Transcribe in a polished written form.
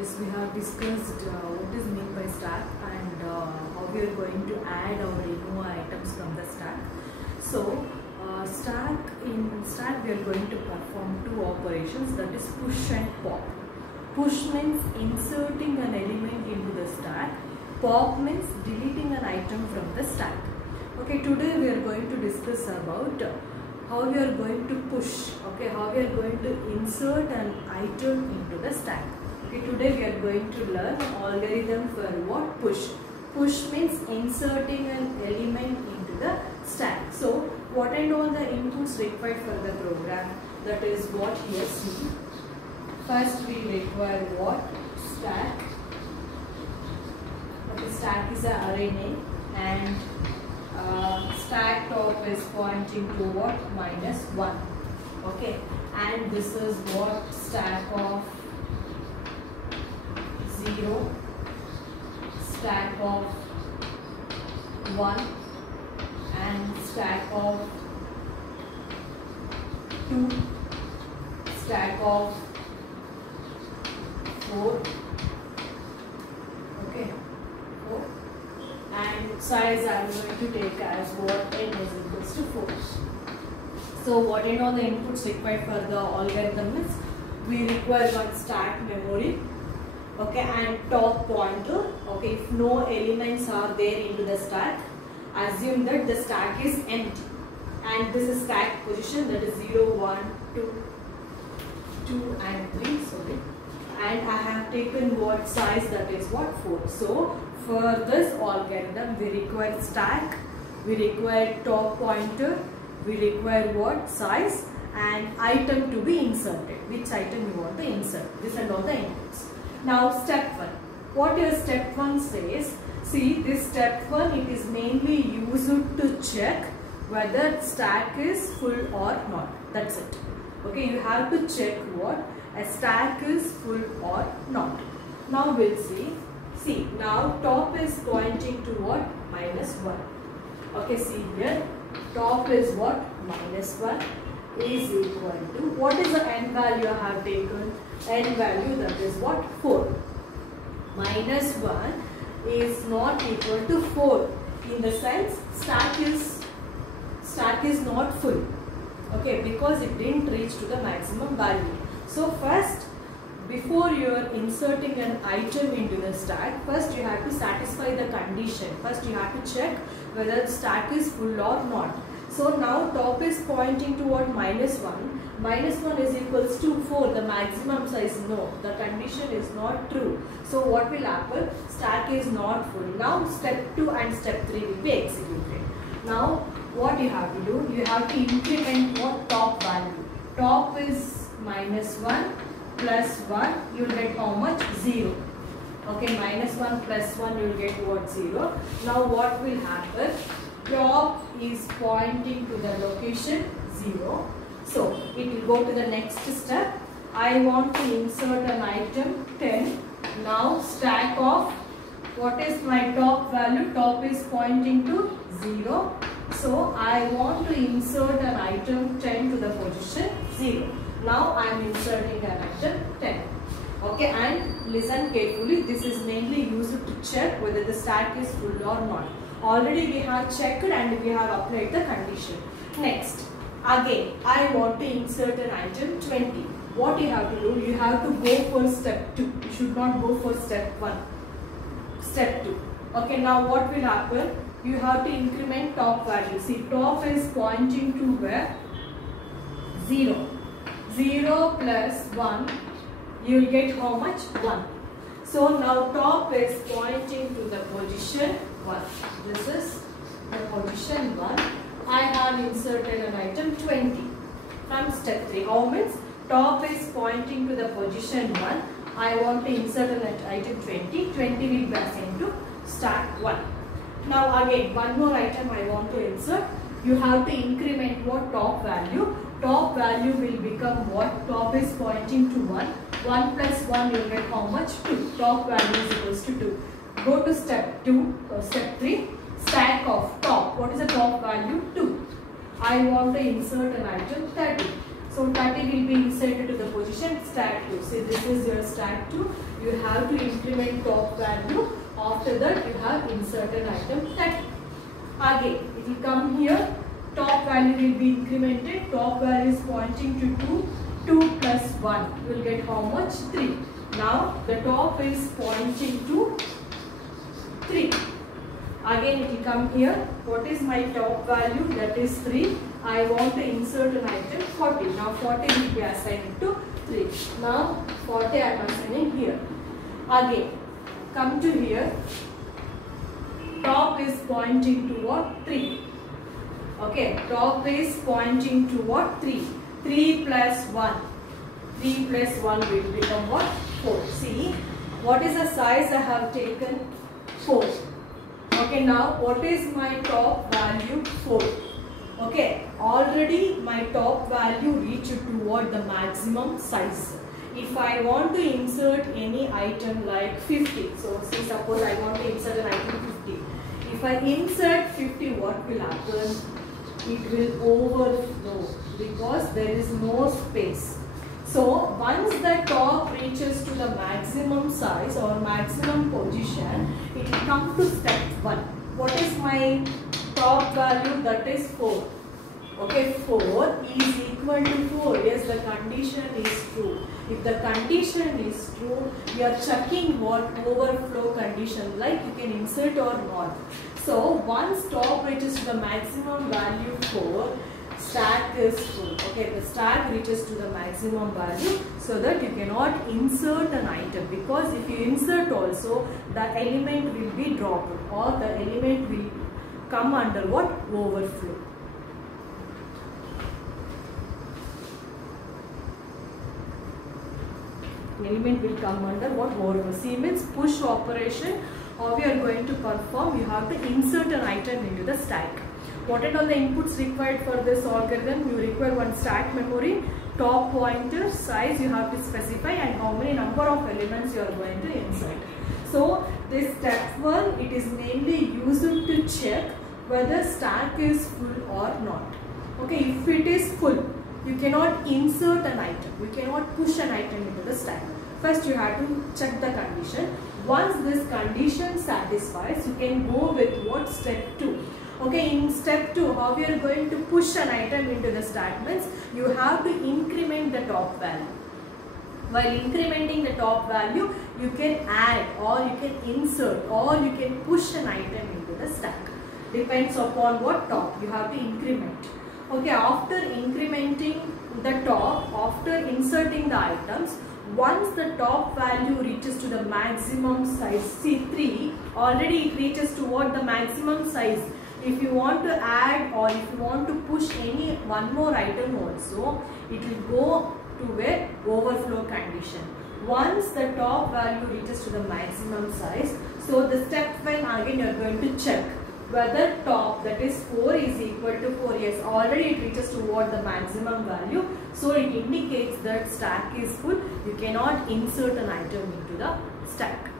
Yes, we have discussed what is meant by stack and how we are going to add our remove items from the stack. So, in stack we are going to perform two operations, that is push and pop. Push means inserting an element into the stack. Pop means deleting an item from the stack. Okay, today we are going to discuss about how we are going to push. Okay, how we are going to insert an item into the stack. Okay, today we are going to learn algorithm for what? Push. Push means inserting an element into the stack. So, what and all the inputs required for the program? That is what here see. First we require what? Stack. Okay, stack is an array name, and stack top is pointing to what? -1. Okay, and this is what? Stack of 0, stack of 1, and stack of 2, stack of 4. Okay, 4, and size I am going to take as what? N is equals to 4. So what and all the inputs required for the algorithm is we require one stack memory. Okay, and top pointer. Okay, if no elements are there into the stack, assume that the stack is empty, and this is stack position, that is 0, 1, 2, and 3. Sorry, and I have taken what size, that is what? 4. So for this algorithm we require stack, we require top pointer, we require what? Size, and item to be inserted. Which item you want to insert? This and all the inputs. Now step 1. What your step 1 says? See, this step 1, it is mainly used to check whether stack is full or not. That's it. Okay, you have to check what? A stack is full or not. Now we'll see. See, now top is pointing to what? -1. Okay, see here. Top is what? -1 is equal to, what is the n value I have taken? N value, that is what? 4. -1 is not equal to 4. In the sense, stack is not full. Okay, because it didn't reach to the maximum value. So first, before you are inserting an item into the stack, first you have to satisfy the condition. First you have to check whether the stack is full or not. So now top is pointing toward -1. -1 is equals to 4. The maximum size, no. The condition is not true. So what will happen? Stack is not full. Now step 2 and step 3 will be executed. Now what you have to do? You have to increment what? Top value. Top is -1 plus 1. You will get how much? 0. Okay, -1 plus 1 you will get what? 0. Now what will happen? Top is pointing to the location 0. So it will go to the next step. I want to insert an item 10. Now stack of, what is my top value? Top is pointing to 0. So I want to insert an item 10 to the position 0. Now I am inserting an item 10. Okay, and listen carefully. This is mainly used to check whether the stack is full or not. Already we have checked and we have applied the condition. Next, again I want to insert an item 20. What you have to do? You have to go for step 2. You should not go for step 1. Step 2. Okay, now what will happen? You have to increment top value. See, top is pointing to where? 0. 0 plus 1, you will get how much? 1. So now top is pointing to the position 1. This is the position 1. I have inserted an item 20 from step 3. How means? Top is pointing to the position 1. I want to insert an item 20. 20 will be assigned to stack 1. Now again, one more item I want to insert. You have to increment what? Top value. Top value will become what? Top is pointing to 1. 1 plus 1 you will get how much? 2. Top value is equals to 2. Go to step 2, step 3. Stack of top. What is the top value? 2. I want to insert an item 30. So 30 will be inserted to the position stack 2. See, this is your stack 2. You have to increment top value. After that, you have insert an item 30. Again, it will come here. Top value will be incremented. Top value is pointing to 2. 2 plus 1. You will get how much? 3. Now, the top is pointing to 3. Again, it will come here. What is my top value? That is 3. I want to insert an item 40. Now 40 will be assigned to 3. Now 40 I am assigning here. Again, come to here. Top is pointing to what? 3. Okay, top is pointing to what? 3. 3 plus 1. 3 plus 1 will become what? 4. See, what is the size I have taken? 4. Okay, now what is my top value? 4. Okay, already my top value reached toward the maximum size. If I want to insert any item like 50, so say suppose I want to insert an item 50. If I insert 50, what will happen? It will overflow because there is no space. So once the top reaches to the maximum size or maximum position, it will come to step 1. What is my top value? That is 4. Okay, 4 is equal to 4. Yes, the condition is true. If the condition is true, we are checking what overflow condition, like you can insert or not. So once top reaches to the maximum value 4, stack is full. Okay, the stack reaches to the maximum value, so that you cannot insert an item, because if you insert also, the element will be dropped or the element will come under what? Overflow. Element will come under what? Overflow. See, means push operation. How we are going to perform? You have to insert an item into the stack. What are all the inputs required for this algorithm? You require one stack memory, top pointer, size you have to specify, and how many number of elements you are going to insert. So this step 1, it is mainly used to check whether stack is full or not. Okay, if it is full, you cannot insert an item. You cannot push an item into the stack. First you have to check the condition. Once this condition satisfies, you can go with what? Step 2. Okay, in step 2, how we are going to push an item into the stack means you have to increment the top value. While incrementing the top value, you can add or you can insert or you can push an item into the stack. Depends upon what top you have to increment. Okay, after incrementing the top, after inserting the items, once the top value reaches to the maximum size, see 3, already it reaches toward the maximum size. If you want to add or if you want to push any one more item also, it will go to a overflow condition. Once the top value reaches to the maximum size, so the step 1 again you are going to check whether top, that is 4, is equal to 4. Yes, already it reaches toward the maximum value, so it indicates that stack is full. You cannot insert an item into the stack.